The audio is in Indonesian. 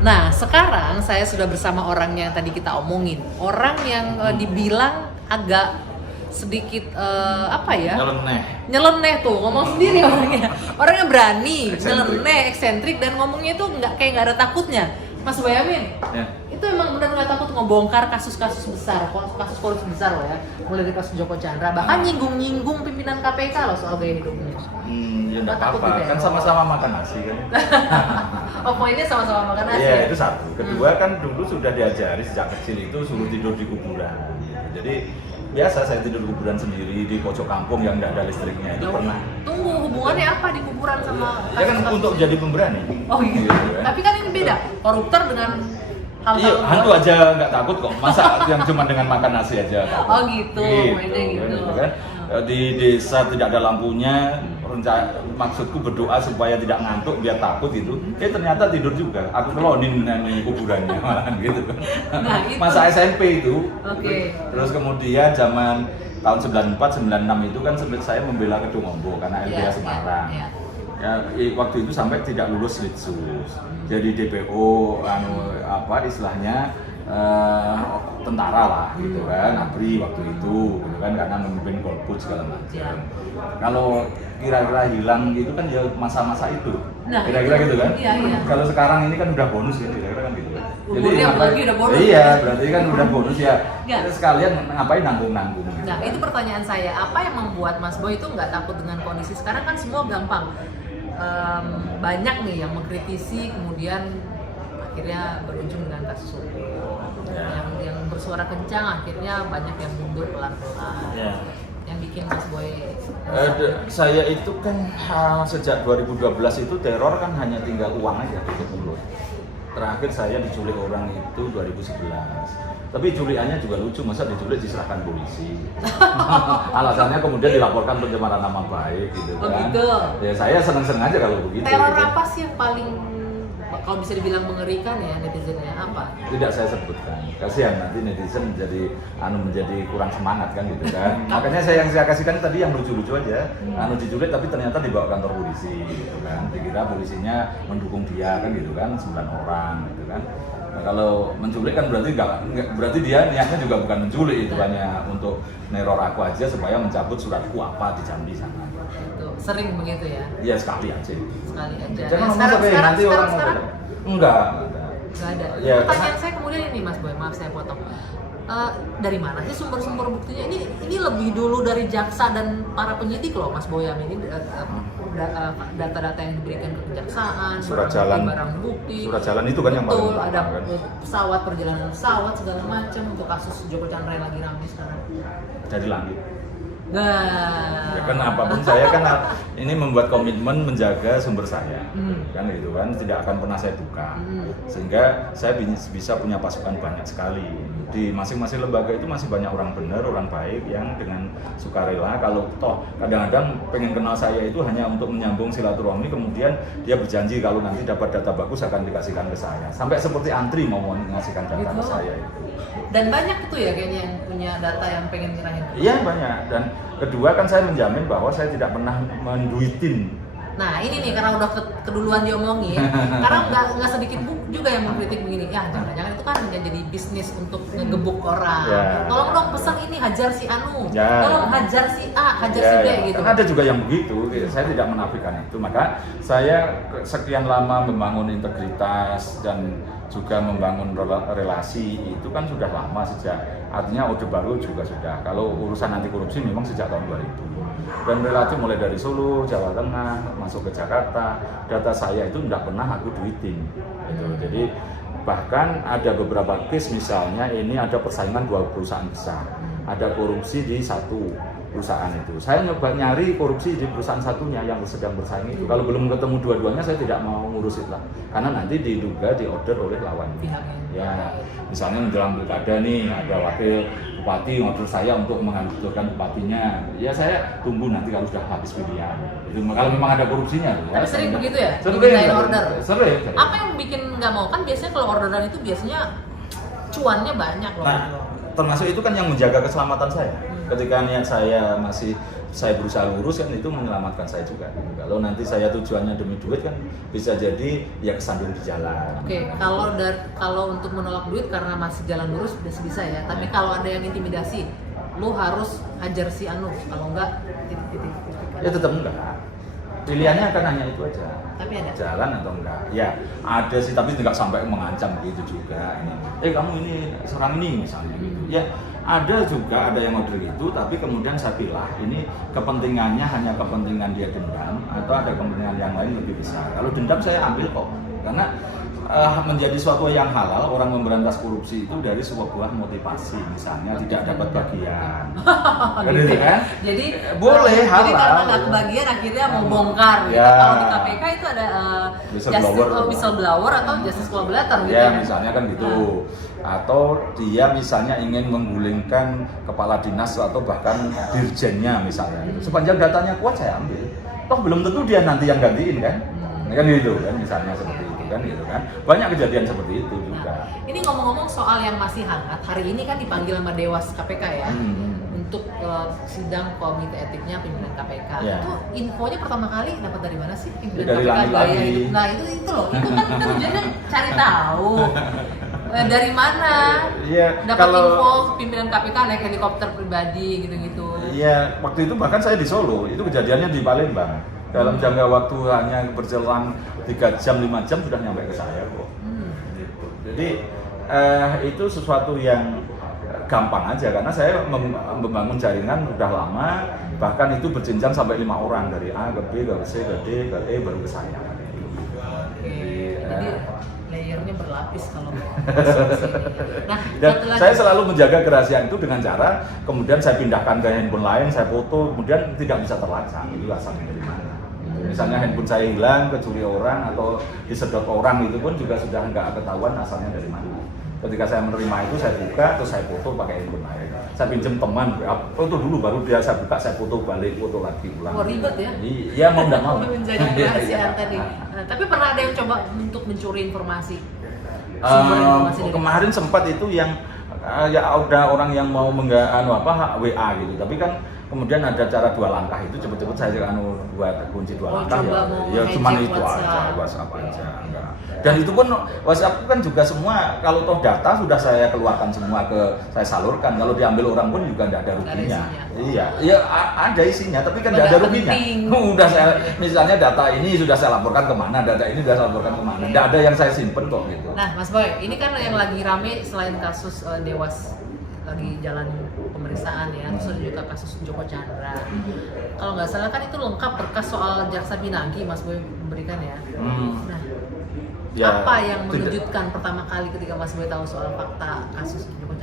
Nah, sekarang saya sudah bersama orang yang tadi kita omongin. Orang yang dibilang agak sedikit apa ya? Nyeleneh tuh, ngomong sendiri orangnya. Orangnya berani, nyeleneh, eksentrik, dan ngomongnya tuh kayak nggak ada takutnya. Mas Boyamin, itu emang benar nggak takut ngebongkar kasus-kasus besar, kasus korupsi besar loh ya, mulai dari kasus Joko Chandra, bahkan nyinggung-nyinggung pimpinan KPK loh soal gaya hidupnya. Ya nggak apa-apa, kan sama-sama makan nasi kan. Oh, poinnya sama-sama makan nasi. Iya, itu satu. Kedua kan dulu sudah diajari sejak kecil itu suruh tidur di kuburan. Jadi biasa saya tidur di kuburan sendiri di pojok kampung yang tidak ada listriknya itu pernah. Tunggu, hubungannya apa di kuburan sama Ya kan untuk jadi pemberani. Oh gitu. Kan? Tapi kan ini beda. Koruptor dengan hal-hal. Iya, hantu aja nggak takut kok. Masa yang cuma dengan makan nasi aja takut. Oh gitu, mainnya gitu. Kan? Di desa tidak ada lampunya, maksudku berdoa supaya tidak ngantuk biar takut itu. Ternyata tidur juga. Aku kelonin kuburannya malahan gitu kan. Nah, masa SMP itu. Oke. Terus kemudian zaman tahun 94 96 itu kan saya membela Kedung Ombo karena LBH Semarang. Ya, waktu itu sampai tidak lulus litsus. Jadi DPO istilahnya tentara lah gitu kan, ABRI waktu itu gitu kan, karena memimpin golput segala macam. Kalau kira-kira hilang gitu kan ya masa-masa itu. Nah, kira-kira gitu kan. Iya. Kalau sekarang ini kan udah bonus ya, kira-kira kan gitu. Jadi udah bonus. Iya, berarti kan udah bonus ya. Sekalian ngapain nanggung-nanggung gitu. Nah, itu pertanyaan saya, apa yang membuat Mas Boy itu nggak takut dengan kondisi sekarang? Kan semua gampang. Banyak nih yang mengkritisi, kemudian akhirnya berujung dengan kasus hukum. Yang bersuara kencang akhirnya banyak yang mundur pelan-pelan. Yang bikin Mas Boy saya itu kan sejak 2012 itu teror kan hanya tinggal uang aja di mulut. Terakhir saya diculik orang itu 2011. Tapi culikannya juga lucu, masa diculik diserahkan polisi. Alasannya kemudian dilaporkan pencemaran nama baik gitu kan. Oh gitu. Ya saya seneng-seneng aja kalau begitu. Teror gitu. apa sih yang paling, kalau bisa dibilang mengerikan ya netizennya, apa? Tidak saya sebutkan. Kasihan nanti netizen menjadi kurang semangat kan gitu kan. Makanya saya kasihkan tadi yang lucu-lucu aja. Diculik tapi ternyata dibawa kantor polisi gitu kan. Dikira polisinya mendukung dia kan gitu kan, 9 orang gitu kan. Nah, kalau menculik kan berarti dia niatnya juga bukan menculik, itu hanya untuk neror aku aja supaya mencabut suratku apa di Jambi sana. Itu sering begitu ya? Iya, sekali aja. Sekali aja. Jangan Nah, sekarang enggak. Enggak ada. Ya, Pertanyaan saya kemudian ini Mas Boy, maaf saya potong. Dari mana sih sumber-sumber buktinya? Ini lebih dulu dari jaksa dan para penyidik loh, Mas Boyamin. Ini data-data yang diberikan ke kejaksaan, barang bukti. Surat jalan itu kan yang paling betul, ada kan? pesawat, perjalanan pesawat segala macam untuk kasus Joko Chandra yang lagi ramai sekarang. Dari langit. Nah, Ya kan apapun saya kan ini membuat komitmen menjaga sumber saya, kan gitu kan, tidak akan pernah saya buka, sehingga saya bisa punya pasukan banyak sekali di masing-masing lembaga itu. Masih banyak orang benar, orang baik yang dengan sukarela, kalau toh kadang-kadang pengen kenal saya itu hanya untuk menyambung silaturahmi, kemudian dia berjanji kalau nanti dapat data bagus akan dikasihkan ke saya, sampai seperti antri mau mengasihkan data ke saya itu. Dan banyak itu ya kayaknya yang punya data yang pengen nyerahin. Iya banyak. Dan kedua kan saya menjamin bahwa saya tidak pernah menduitin. Nah ini nih karena udah keduluan diomongin, karena nggak sedikit juga yang mengkritik begini, ya jangan-jangan itu kan menjadi bisnis untuk ngegebuk orang. Tolong dong pesan ini hajar si Anu, tolong hajar si A, hajar si B gitu. Kan ada juga yang begitu, saya tidak menafikan itu. Maka saya sekian lama membangun integritas dan juga membangun relasi itu kan sudah lama, sejak artinya Orde Baru juga sudah. Kalau urusan anti korupsi memang sejak tahun 2000. Dan relatif mulai dari Solo, Jawa Tengah, masuk ke Jakarta, data saya itu tidak pernah aku duitin. Gitu. Jadi bahkan ada beberapa case, misalnya ini ada persaingan 2 perusahaan besar, ada korupsi di satu perusahaan itu. Saya nyoba nyari korupsi di perusahaan satunya yang sedang bersaing itu. Kalau belum ketemu dua-duanya saya tidak mau ngurus itu lah. Karena nanti diduga diorder oleh lawan. Ya, misalnya menjelang pilkada nih ada wakil bupati order saya untuk menghancurkan bupatinya. Ya saya tunggu nanti kalau sudah habis pilihan. Itu kalau memang ada korupsinya. Tapi sering begitu ya? Sering order. Sering. Apa yang bikin nggak mau? Kan biasanya kalau orderan itu biasanya cuannya banyak loh. Nah, termasuk itu kan yang menjaga keselamatan saya. Ketika niat saya masih saya berusaha lurus kan itu menyelamatkan saya juga. Kalau nanti saya tujuannya demi duit kan bisa jadi ya kesandung di jalan. Oke, kalau untuk menolak duit karena masih jalan lurus bisa ya. Tapi kalau ada yang intimidasi, lu harus hajar si Anu, kalau enggak titik. Ya tetap enggak. Pilihannya akan hanya itu aja. Tapi ada jalan atau enggak? Ya ada sih, tapi tidak sampai mengancam gitu juga. Kamu ini serang ini misalnya gitu. Ya ada juga, ada yang model gitu, tapi kemudian saya pilih ini kepentingannya hanya kepentingan dia dendam atau ada kepentingan yang lain lebih besar. Kalau dendam saya ambil kok, karena menjadi suatu yang halal, orang memberantas korupsi itu dari sebuah motivasi, misalnya tidak dapat bagian. Gitu kan? Jadi boleh halal. Jadi karena nggak kebagian akhirnya mau bongkar. Gitu. Ya. Kalau di KPK itu ada whistleblower atau justice collaborator gitu. Ya, misalnya kan gitu. Atau dia misalnya ingin menggulingkan kepala dinas atau bahkan dirjennya misalnya. Sepanjang datanya kuat saya ambil. Toh belum tentu dia nanti yang gantiin kan? Kan gitu kan, misalnya seperti itu kan gitu kan. Banyak kejadian seperti itu juga. Ini ngomong-ngomong soal yang masih hangat, hari ini kan dipanggil sama Dewas KPK ya. Untuk sidang komite etiknya pimpinan KPK. Itu infonya pertama kali dapat dari mana sih pimpinan dari KPK gaya itu? Nah, itu loh. Itu kan kita tujuannya cari tahu. Dari mana? Dapat info pimpinan KPK naik helikopter pribadi gitu-gitu. Iya, waktu itu bahkan saya di Solo, itu kejadiannya di Palembang. Dalam jangka waktu hanya berjalan 3 jam, 5 jam sudah nyampe ke saya kok. Gitu. Jadi itu sesuatu yang gampang aja, karena saya membangun jaringan sudah lama, bahkan itu berjenjang sampai 5 orang, dari A ke B ke C ke D ke E baru ke saya. Jadi layernya berlapis kalau nah, saya selalu menjaga kerahasiaan itu dengan cara kemudian saya pindahkan ke handphone lain, saya foto, kemudian tidak bisa terlacak itu asalnya dari mana. Misalnya handphone saya hilang, kecuri orang atau disedot orang, itu pun juga sudah nggak ketahuan asalnya dari mana. Ketika saya menerima itu saya buka, terus saya foto pakai handphone lain. Saya pinjam teman, foto dulu baru dia saya buka, saya foto balik, foto lagi ulang. Oh ribet ya? Iya mau nggak mau. Menjadi kerahasiaan tadi. Nah, tapi pernah ada yang coba untuk mencuri informasi? Informasi kemarin sempat itu yang ya ada orang yang mau WA gitu, tapi kan kemudian ada cara 2 langkah itu cepet-cepet saya buat kunci 2 langkah ya cuma itu aja, WhatsApp aja enggak. Dan itu pun WhatsApp kan juga semua kalau toh data sudah saya keluarkan semua saya salurkan, kalau diambil orang pun juga tidak ada ruginya. Iya, ada isinya tapi kan tidak ada ruginya. Udah saya misalnya data ini sudah saya laporkan kemana, data ini sudah saya laporkan kemana, tidak ada yang saya simpen kok gitu. Nah Mas Boy, ini kan yang lagi rame selain kasus Dewas lagi jalan pemeriksaan ya, terus ada juga kasus Joko Chandra. Kalau nggak salah kan itu lengkap berkas soal Jaksa Pinangki Mas Boy memberikan ya. Nah, apa yang mengejutkan pertama kali ketika Mas Boy tahu soal fakta kasus Joko